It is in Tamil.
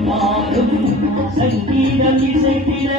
மாறும் சங்கீதம் இசைத்திட